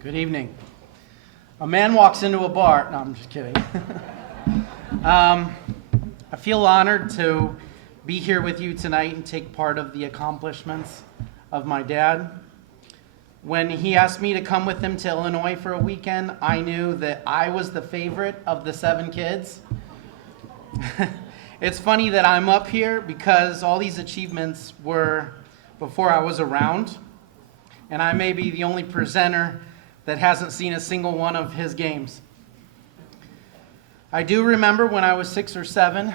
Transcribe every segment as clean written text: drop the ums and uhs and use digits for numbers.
Good evening. A man walks into a bar. No, I'm just kidding. I feel honored to be here with you tonight and take part of the accomplishments of my dad. When he asked me to come with him to Illinois for a weekend, I knew that I was the favorite of the 7 kids. It's funny that I'm up here because all these achievements were before I was around, and I may be the only presenter that hasn't seen a single one of his games. I do remember when I was 6 or 7,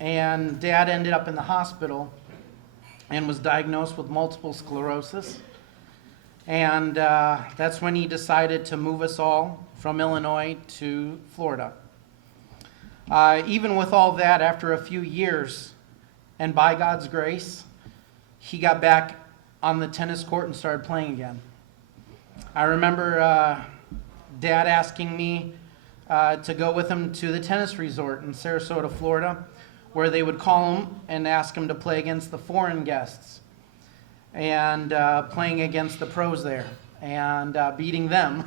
and Dad ended up in the hospital and was diagnosed with multiple sclerosis. And that's when he decided to move us all from Illinois to Florida. Even with all that, after a few years, and by God's grace, he got back on the tennis court and started playing again. I remember Dad asking me to go with him to the tennis resort in Sarasota, Florida, where they would call him and ask him to play against the foreign guests and playing against the pros there and beating them.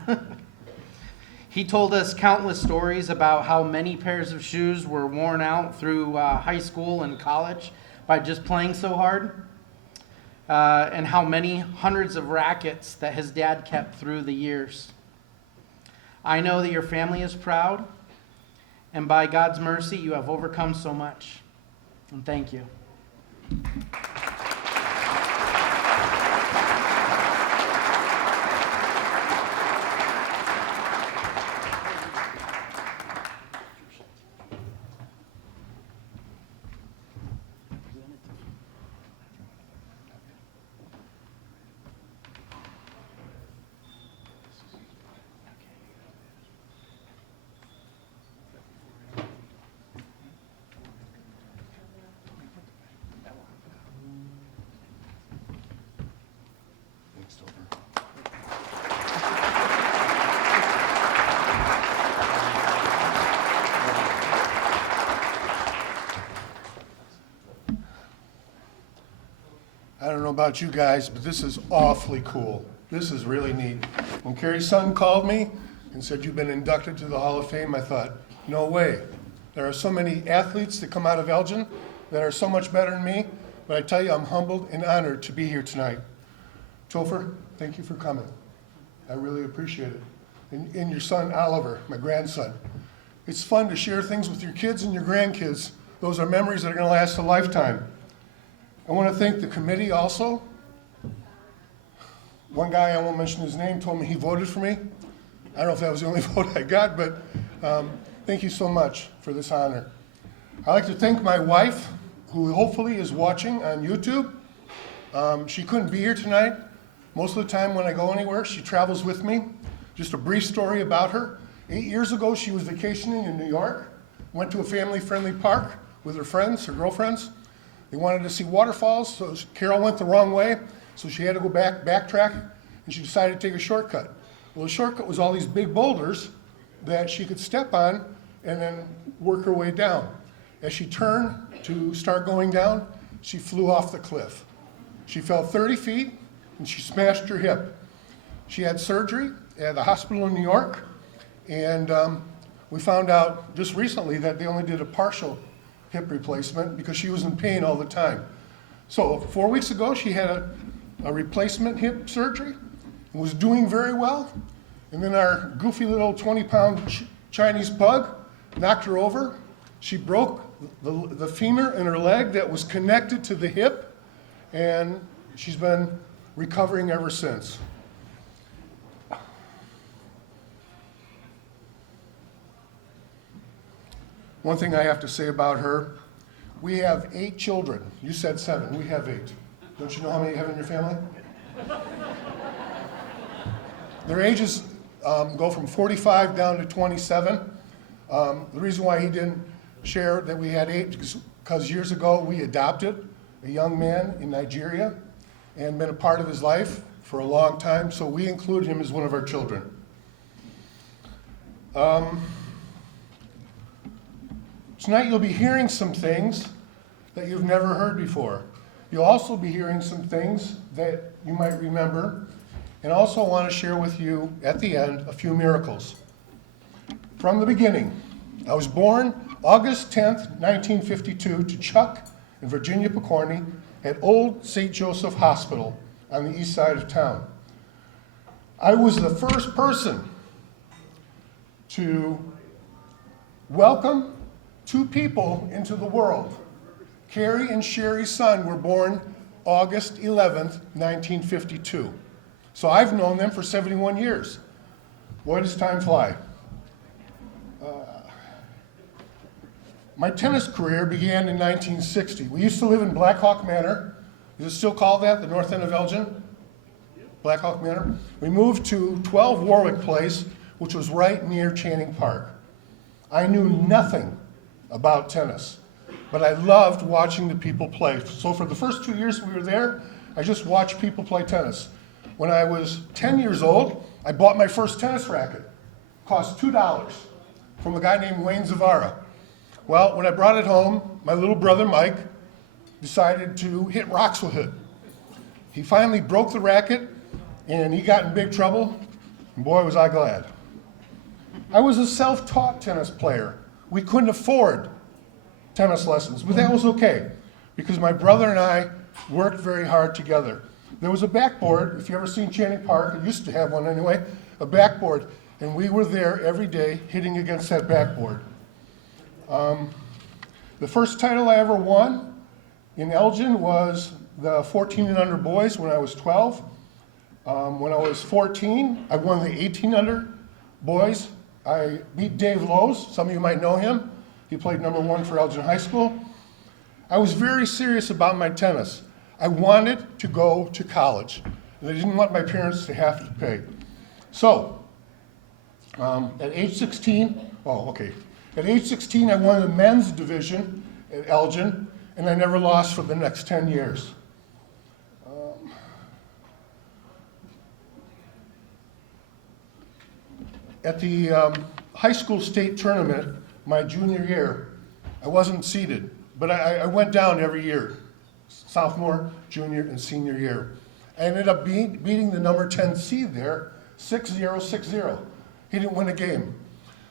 He told us countless stories about how many pairs of shoes were worn out through high school and college by just playing so hard. And how many hundreds of rackets that his dad kept through the years. I know that your family is proud, and by God's mercy, you have overcome so much. And thank you. I don't know about you guys, but this is awfully cool. This is really neat. When Carrie's son called me and said, "You've been inducted to the Hall of Fame," I thought, no way. There are so many athletes that come out of Elgin that are so much better than me, but I tell you, I'm humbled and honored to be here tonight. Topher, thank you for coming. I really appreciate it. And your son, Oliver, my grandson. It's fun to share things with your kids and your grandkids. Those are memories that are gonna last a lifetime. I want to thank the committee also. One guy, I won't mention his name, told me he voted for me. I don't know if that was the only vote I got, but thank you so much for this honor. I'd like to thank my wife, who hopefully is watching on YouTube. She couldn't be here tonight. Most of the time when I go anywhere, she travels with me. Just a brief story about her. 8 years ago, she was vacationing in New York, went to a family-friendly park with her friends, her girlfriends. They wanted to see waterfalls, so Carol went the wrong way, so she had to go backtrack, and she decided to take a shortcut. Well, the shortcut was all these big boulders that she could step on and then work her way down. As she turned to start going down, she flew off the cliff. She fell 30 feet, and she smashed her hip. She had surgery at the hospital in New York, and we found out just recently that they only did a partial hip replacement because she was in pain all the time. So 4 weeks ago, she had a replacement hip surgery and was doing very well. And then our goofy little 20-pound Chinese pug knocked her over. She broke the femur in her leg that was connected to the hip, and she's been recovering ever since. One thing I have to say about her, we have 8 children. You said 7, we have 8. Don't you know how many you have in your family? Their ages go from 45 down to 27. The reason why he didn't share that we had 8 is because years ago we adopted a young man in Nigeria and been a part of his life for a long time, so we included him as one of our children. Tonight you'll be hearing some things that you've never heard before. You'll also be hearing some things that you might remember, and also want to share with you at the end a few miracles. From the beginning, I was born August 10th, 1952 to Chuck and Virginia Pokorny at Old St. Joseph Hospital on the east side of town. I was the first person to welcome two people into the world. Carrie and Sherry's son were born August 11th, 1952. So I've known them for 71 years. Boy, does time fly. My tennis career began in 1960. We used to live in Black Hawk Manor. Is it still called that, the north end of Elgin? Black Hawk Manor. We moved to 12 Warwick Place, which was right near Channing Park. I knew nothing about tennis, but I loved watching the people play. So for the first 2 years we were there, I just watched people play tennis. When I was 10 years old, I bought my first tennis racket. It cost $2 from a guy named Wayne Zavara. Well, when I brought it home, my little brother Mike decided to hit rocks with it. He finally broke the racket, and he got in big trouble, and boy, was I glad. I was a self-taught tennis player. We couldn't afford tennis lessons, but that was okay, because my brother and I worked very hard together. There was a backboard, if you ever seen Channing Park, it used to have one anyway, a backboard, and we were there every day hitting against that backboard. The first title I ever won in Elgin was the 14 and under boys when I was 12. When I was 14, I won the 18 under boys. I beat Dave Lowe's. Some of you might know him. He played #1 for Elgin High School. I was very serious about my tennis. I wanted to go to college, and I didn't want my parents to have to pay. So, at age 16, At age 16, I won the men's division at Elgin, and I never lost for the next 10 years. At the high school state tournament, my junior year, I wasn't seeded, but I went down every year, sophomore, junior, and senior year. I ended up beating the number 10 seed there, 6-0, 6-0. He didn't win a game.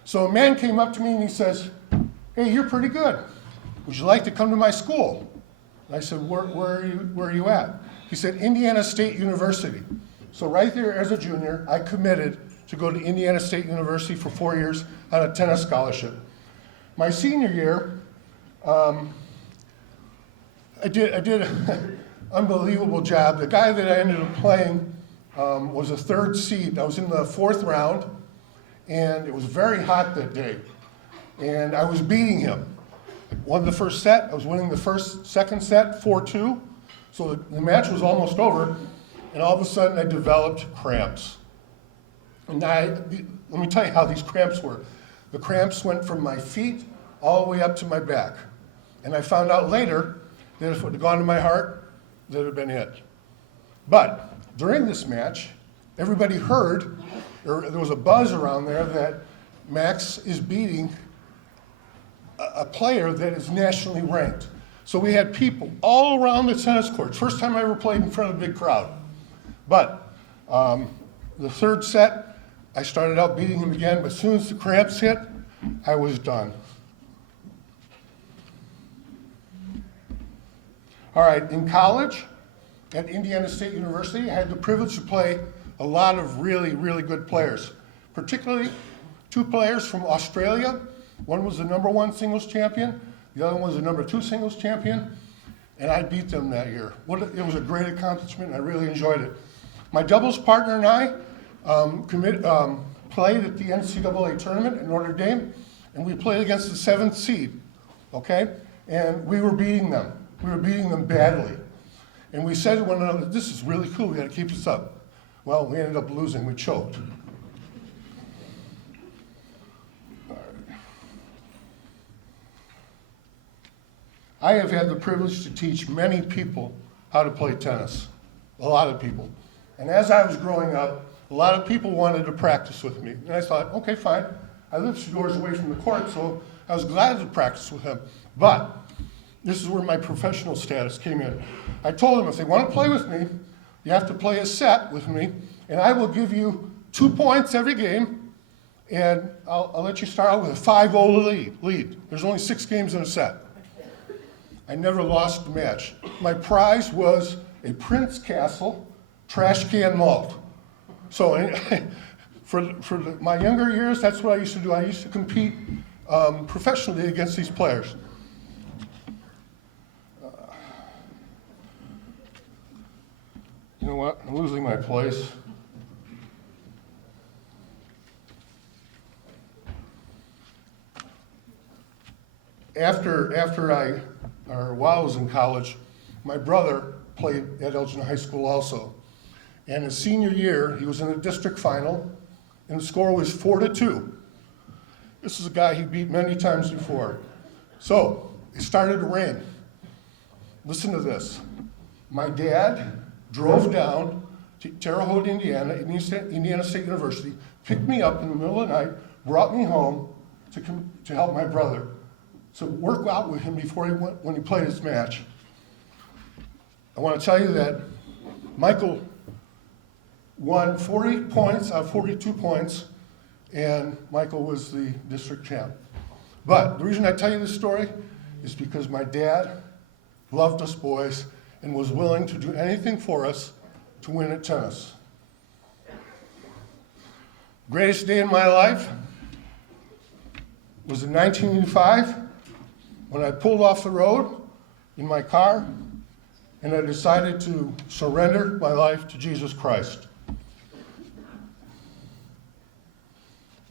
So a man came up to me and he says, "Hey, you're pretty good. Would you like to come to my school?" And I said, where are you at? He said, "Indiana State University." So right there as a junior, I committed to go to Indiana State University for 4 years on a tennis scholarship. My senior year, I did an unbelievable job. The guy that I ended up playing was a third seed. I was in the 4th round, and it was very hot that day. And I was beating him. I won the first set. I was winning the second set, 4-2. So the match was almost over, and all of a sudden I developed cramps. And let me tell you how these cramps were. The cramps went from my feet all the way up to my back. And I found out later that if it had gone to my heart, that it had been it. But during this match, everybody heard, or there was a buzz around there that Max is beating a player that is nationally ranked. So we had people all around the tennis court. First time I ever played in front of a big crowd. But the third set, I started out beating him again, but as soon as the cramps hit, I was done. All right, in college, at Indiana State University, I had the privilege to play a lot of really, really good players, particularly 2 players from Australia. One was the #1 singles champion, the other one was the #2 singles champion, and I beat them that year. It was a great accomplishment, and I really enjoyed it. My doubles partner and I played at the NCAA tournament in Notre Dame, and we played against the 7th seed, okay? And we were beating them. We were beating them badly. And we said to one another, "This is really cool, we gotta keep this up." Well, we ended up losing, we choked. I have had the privilege to teach many people how to play tennis, a lot of people. And as I was growing up, a lot of people wanted to practice with me. And I thought, okay, fine. I lived 2 doors away from the court, so I was glad to practice with him. But this is where my professional status came in. I told them, if they want to play with me, you have to play a set with me, and I will give you 2 points every game, and I'll let you start out with a 5-0 lead. There's only 6 games in a set. I never lost a match. My prize was a Prince Castle trash can malt. So my younger years, that's what I used to do. I used to compete professionally against these players. You know what? I'm losing my place. While I was in college, my brother played at Elgin High School also. And his senior year, he was in the district final, and the score was 4-2. This is a guy he beat many times before. So, it started to rain. Listen to this. My dad drove down to Terre Haute, Indiana, Indiana State University, picked me up in the middle of the night, brought me home to help my brother. So work out with him when he played his match. I want to tell you that Michael won 40 points out of 42 points, and Michael was the district champ. But the reason I tell you this story is because my dad loved us boys and was willing to do anything for us to win at tennis. Greatest day in my life was in 1985 when I pulled off the road in my car and I decided to surrender my life to Jesus Christ.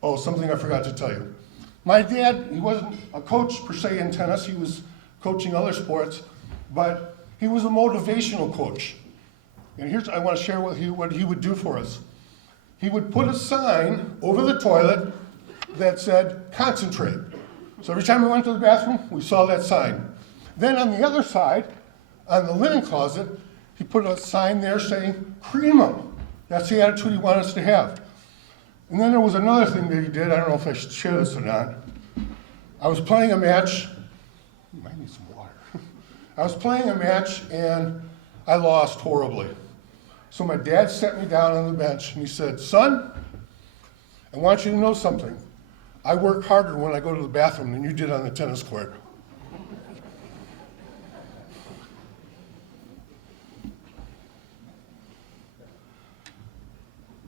Oh, something I forgot to tell you. My dad, he wasn't a coach per se in tennis, he was coaching other sports, but he was a motivational coach. And here's, I want to share with you what he would do for us. He would put a sign over the toilet that said, concentrate. So every time we went to the bathroom, we saw that sign. Then on the other side, on the linen closet, he put a sign there saying, cream them. That's the attitude he wanted us to have. And then there was another thing that he did, I don't know if I should share this or not. I was playing a match, you might need some water. I was playing a match and I lost horribly. So my dad sat me down on the bench and he said, son, I want you to know something. I work harder when I go to the bathroom than you did on the tennis court.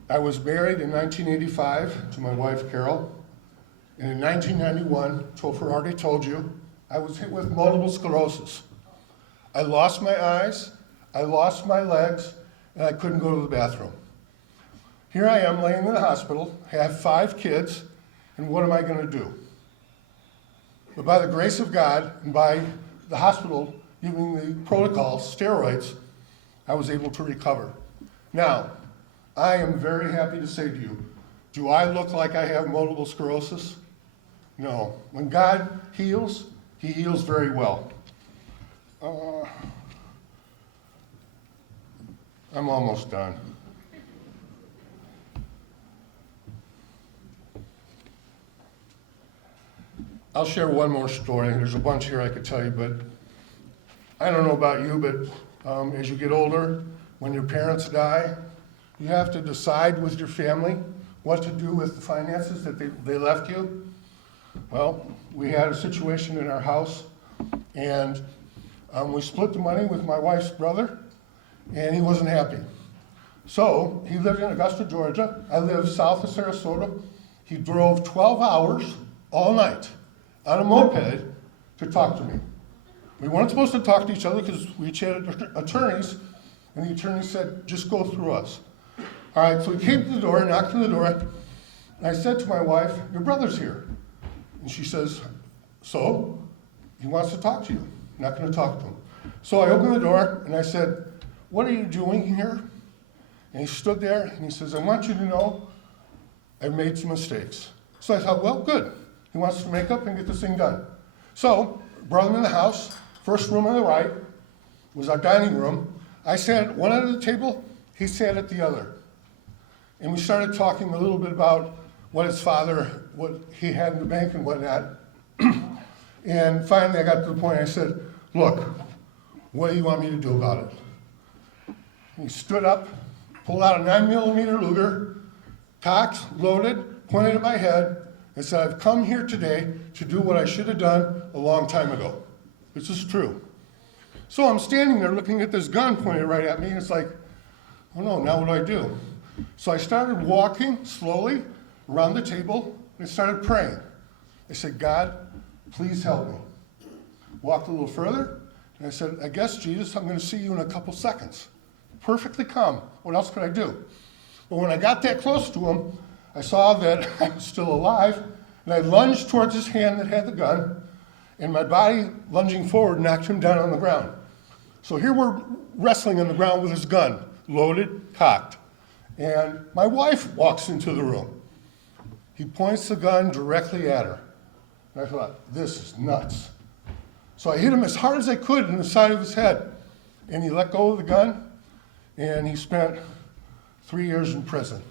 I was married in 1985 to my wife, Carol. And in 1991, Topher already told you, I was hit with multiple sclerosis. I lost my eyes, I lost my legs, and I couldn't go to the bathroom. Here I am laying in the hospital, have 5 kids, and what am I going to do? But by the grace of God and by the hospital giving the protocol, steroids, I was able to recover. Now, I am very happy to say to you, do I look like I have multiple sclerosis? No. When God heals, he heals very well. I'm almost done. I'll share one more story. There's a bunch here I could tell you, but I don't know about you, but as you get older, when your parents die, you have to decide with your family what to do with the finances that they left you. Well, we had a situation in our house, and we split the money with my wife's brother, and he wasn't happy. So he lived in Augusta, Georgia. I live south of Sarasota. He drove 12 hours all night on a moped to talk to me. We weren't supposed to talk to each other because we each had attorneys, and the attorney said, just go through us. All right, so he came to the door, knocked on the door, and I said to my wife, your brother's here. And she says, so? He wants to talk to you. I'm not going to talk to him. So I opened the door, and I said, what are you doing here? And he stood there, and he says, I want you to know I've made some mistakes. So I thought, well, good. He wants to make up and get this thing done. So, brought him in the house. First room on the right was our dining room. I sat at one end of the table, he sat at the other. And we started talking a little bit about what his father, what he had in the bank and whatnot. And finally I got to the point, I said, look, what do you want me to do about it? And he stood up, pulled out a 9mm Luger, cocked, loaded, pointed at my head, and said, I've come here today to do what I should have done a long time ago. This is true. So I'm standing there looking at this gun pointed right at me, and it's like, oh no, now what do I do? So I started walking slowly around the table, and I started praying. I said, God, please help me. Walked a little further, and I said, I guess, Jesus, I'm going to see you in a couple seconds. Perfectly calm. What else could I do? But when I got that close to him, I saw that I was still alive, and I lunged towards his hand that had the gun, and my body lunging forward knocked him down on the ground. So here we're wrestling on the ground with his gun, loaded, cocked. And my wife walks into the room. He points the gun directly at her. And I thought, this is nuts. So I hit him as hard as I could in the side of his head. And he let go of the gun, and he spent 3 years in prison.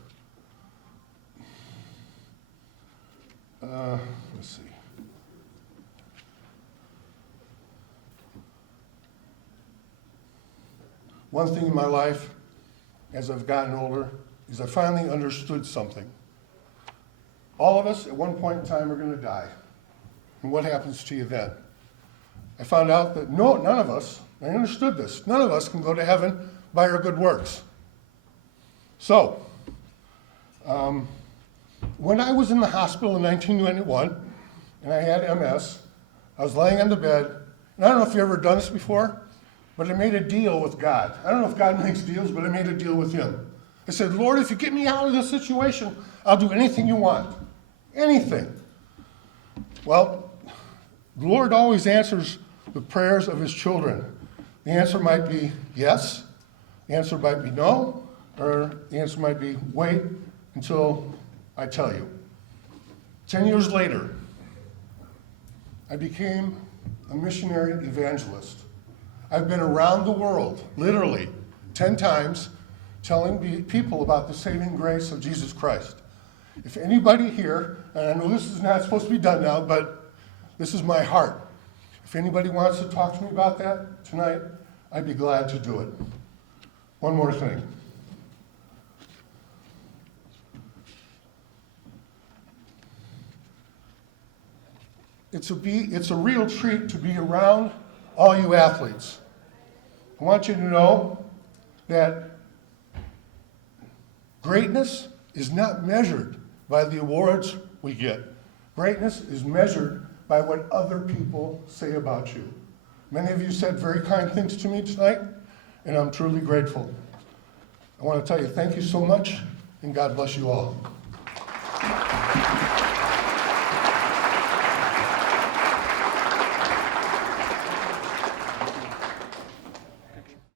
Let's see. One thing in my life, as I've gotten older, is I finally understood something. All of us, at one point in time, are going to die. And what happens to you then? I found out that none of us, I understood this, none of us can go to heaven by our good works. So, when I was in the hospital in 1991, and I had MS, I was laying on the bed, and I don't know if you've ever done this before, but I made a deal with God. I don't know if God makes deals, but I made a deal with him. I said, Lord, if you get me out of this situation, I'll do anything you want. Anything. Well, the Lord always answers the prayers of his children. The answer might be yes, the answer might be no, or the answer might be wait until I tell you. 10 years later, I became a missionary evangelist. I've been around the world, literally, 10 times, telling people about the saving grace of Jesus Christ. If anybody here, and I know this is not supposed to be done now, but this is my heart. If anybody wants to talk to me about that tonight, I'd be glad to do it. One more thing. It's a real treat to be around all you athletes. I want you to know that greatness is not measured by the awards we get. Greatness is measured by what other people say about you. Many of you said very kind things to me tonight, and I'm truly grateful. I want to tell you thank you so much, and God bless you all.